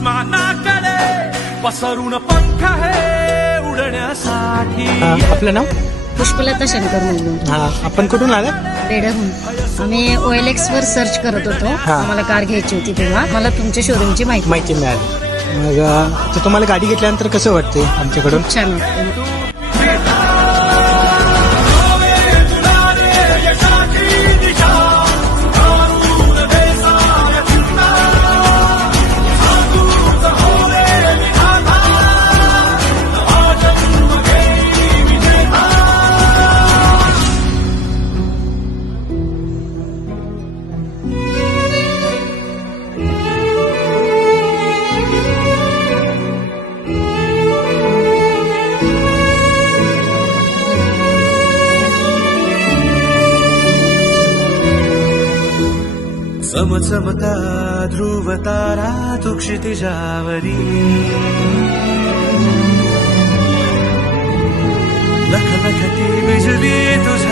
आसमानाकडे पसरून पंख आहे उडण्यासाठी. आपलं नाव? पुष्पलता शंकर म्हणून. हा, आपण कुठून आलात? पेढ्याहून. आम्ही OLX वर सर्च करत होतो. आम्हाला कार घ्यायची होती तेव्हा मला तुमच्या शोरूमची माहिती मिळाली. मग तुम्हाला गाडी घेतल्यानंतर कसं वाटतंय आमच्याकडून? खूप छान वाटतं. चमचमता ध्रुव तारा तू क्षितिजावरी. लखलखती बिजली तुझ्या